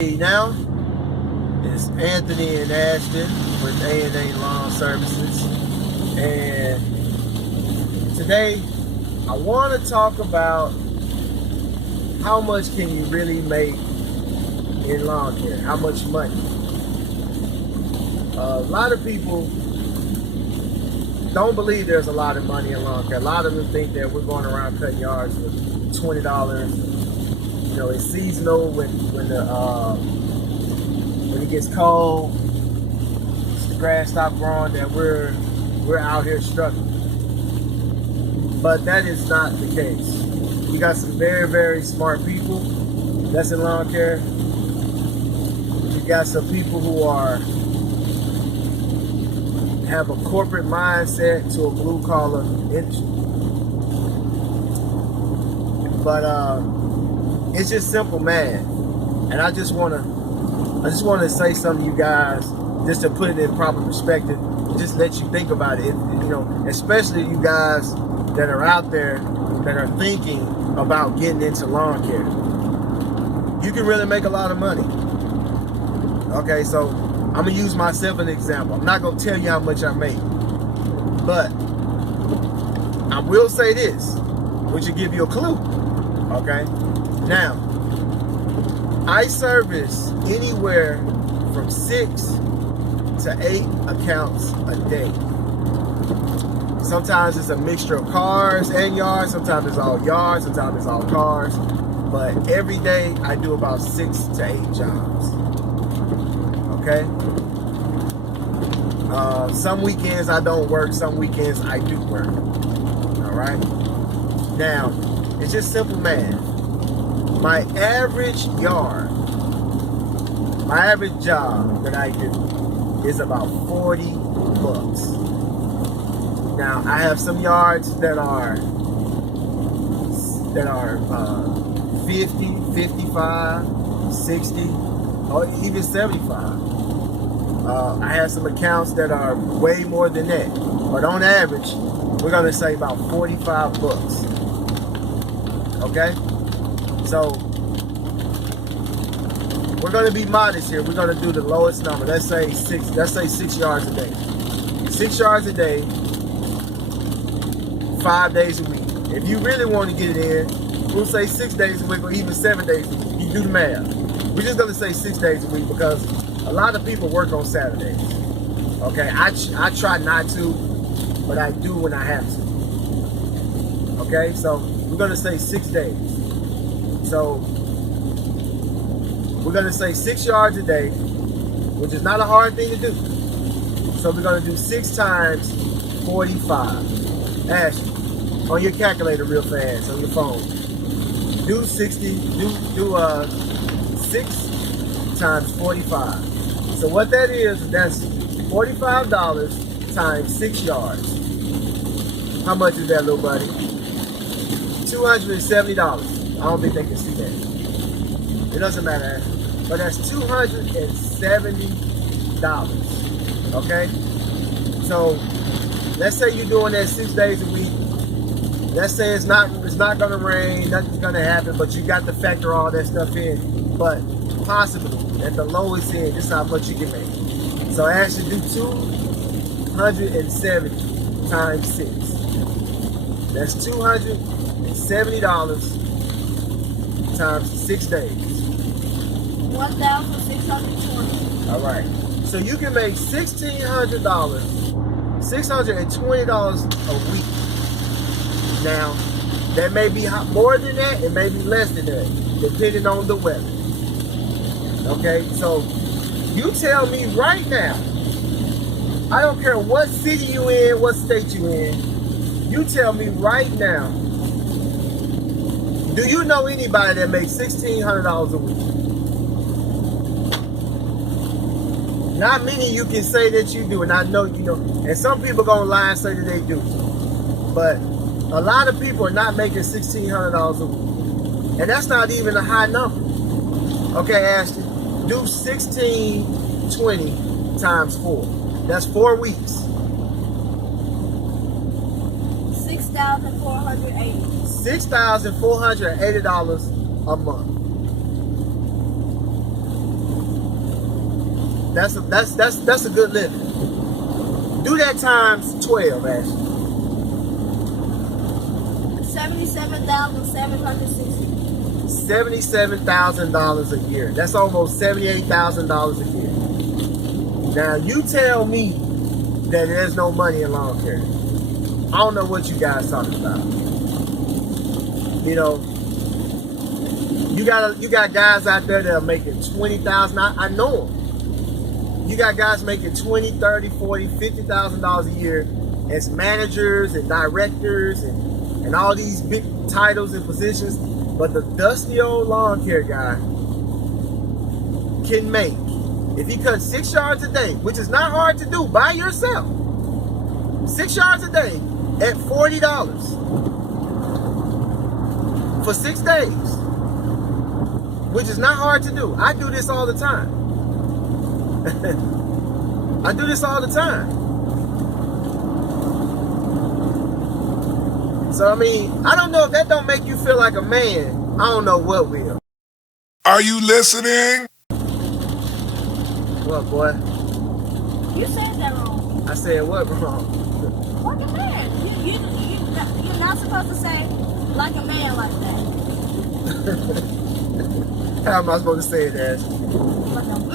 Now it's Anthony and Ashton with A&A Lawn Services, and today I want to talk about how much can you really make in lawn care, how much money. A lot of people don't believe there's a lot of money in lawn care. A lot of them think that we're going around cutting yards for $20. You know, it's seasonal when it gets cold, the grass stops growing, that we're out here struggling. But that is not the case. We got some very, very smart people that's in lawn care. We got some people who have a corporate mindset to a blue collar industry. But it's just simple math, and I just want to say something to you guys, just to put it in proper perspective, just let you think about it. You know, especially you guys that are out there that are thinking about getting into lawn care. You can really make a lot of money. Okay, so I'm gonna use myself as an example. I'm not gonna tell you how much I make, but I will say this, which will give you a clue. Okay. Now, I service anywhere from 6 to 8 accounts a day. Sometimes it's a mixture of cars and yards. Sometimes it's all yards. Sometimes it's all cars. But every day I do about 6 to 8 jobs. Okay? Some weekends I don't work. Some weekends I do work. All right? Now, it's just simple math. My average yard, my average job that I do is about $40. Now I have some yards that are 50, 55, 60, or even 75. I have some accounts that are way more than that, but on average, we're gonna say about $45. Okay? So we're gonna be modest here. We're gonna do the lowest number. Let's say 6 yards a day. 6 yards a day, 5 days a week. If you really want to get it in, we'll say 6 days a week or even 7 days a week. You do the math. We're just gonna say 6 days a week because a lot of people work on Saturdays. Okay, I try not to, but I do when I have to. Okay, so we're gonna say 6 days. So we're gonna say 6 yards a day, which is not a hard thing to do. So we're gonna do 6 times 45. Ashley, on your calculator real fast, on your phone. Do 60, do 6 times 45. So what that is, that's $45 times 6 yards. How much is that, little buddy? $270. I don't think they can see that. It doesn't matter, but that's $270. Okay? So let's say you're doing that 6 days a week. Let's say it's not gonna rain, nothing's gonna happen, but you got to factor all that stuff in. But possibly at the lowest end, this is how much you can make. So I asked you to do 270 times 6. That's $270 times 6 days. 1,620. All right. So you can make $1,600, $620 a week. Now, that may be more than that, it may be less than that, depending on the weather. Okay, so you tell me right now, I don't care what city you in, what state you in, you tell me right now, do you know anybody that makes $1,600 a week? Not many you can say that you do, and I know you know. And some people gonna lie and say that they do. But a lot of people are not making $1,600 a week. And that's not even a high number. Okay, Ashton, do 1,620 times 4. That's 4 weeks. 6,480. $6,480 a month. That's a good living. Do that times 12, Ashley. 77,760. $77,000 a year. That's almost $78,000 a year. Now you tell me that there's no money in lawn care. I don't know what you guys talking about. You know, you got guys out there that are making 20,000. I know them. You got guys making 20, 30, 40, $50,000 a year as managers and directors and all these big titles and positions. But the dusty old lawn care guy can make, if he cuts 6 yards a day, which is not hard to do by yourself, 6 yards a day at $40 for 6 days, which is not hard to do. I do this all the time. I do this all the time. So, I mean, I don't know if that don't make you feel like a man. I don't know what will. Are you listening? What, boy? You said that wrong. I said what wrong? Like a man. You're not supposed to say like a man like that. How am I supposed to say it, Ash? Like a man!